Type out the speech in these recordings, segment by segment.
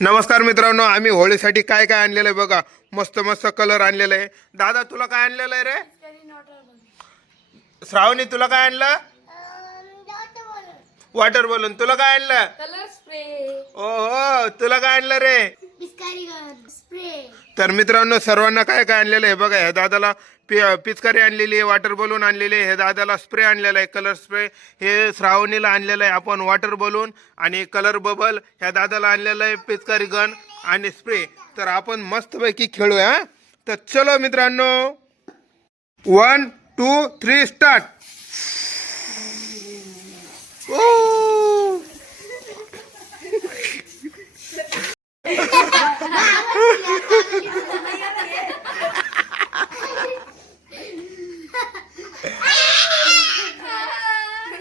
नमस्कार मित्रांनो आम्ही होळीसाठी काय काय आणलेलं आहे बघा. मस्त मस्त कलर आणलेलं आहे. दादा तुला काय आणलेलं आहे रे? श्रावणी तुला काय आणलं? वॉटर बलून तुला काय आणलं? ओ हो तुला काय आणलं रे? पिचकारी स्प्रे तर मित्रांनो सर्वांना काय काय आणलेलं आहे? बघा ह्या दादाला पि पिचकारी आणलेली आहे वॉटर बलून आणलेले आहे हे दादाला स्प्रे आणलेला आहे कलर स्प्रे हे श्रावणीला आणलेलं आहे आपण वॉटर बलून आणि कलर बबल ह्या दादाला आणलेलं आहे पिचकारी गन आणि स्प्रे तर आपण मस्तपैकी खेळूया हा? तर चलो मित्रांनो. वन टू थ्री स्टार्ट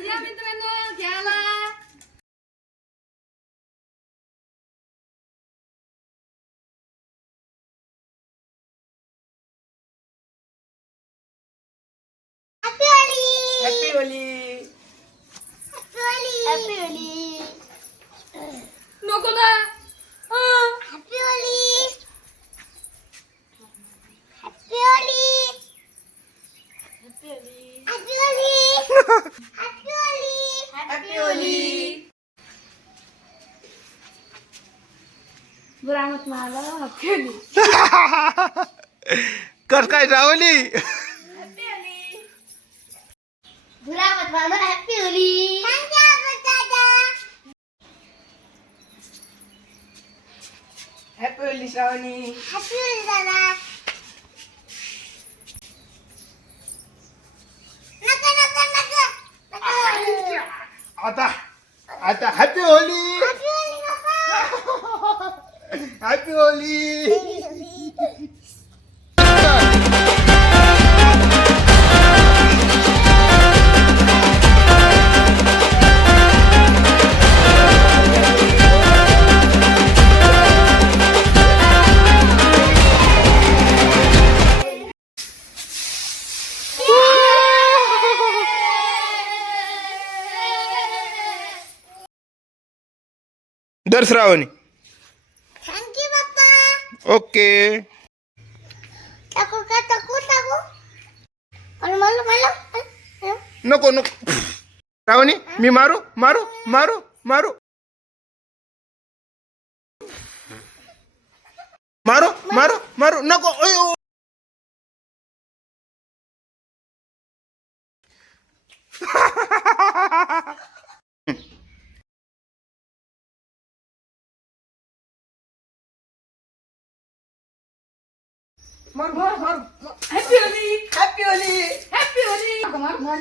या मित्रांनो घ्याला happy Holi happy Holi happy Holi नको ना happy Holi happy Holi happy Holi happy Holi happy Holi बुरामत मला हॅपी कस काय श्रावणी गुलाबत मामा happy Holi happy Holi Shravani happy Holi दादा नका नका नका नका आता आता हॅपी होली हॅपी होली नका हॅपी होली दर श्रावणी थँक्यू पप्पा ओके टाकू का टाकू टाकू आणि मला मला मला- नको नको श्रावणी मी मारू मारू मारू मारू मारू मर मर मर. Happy Holi happy Holi happy Holi मर मर.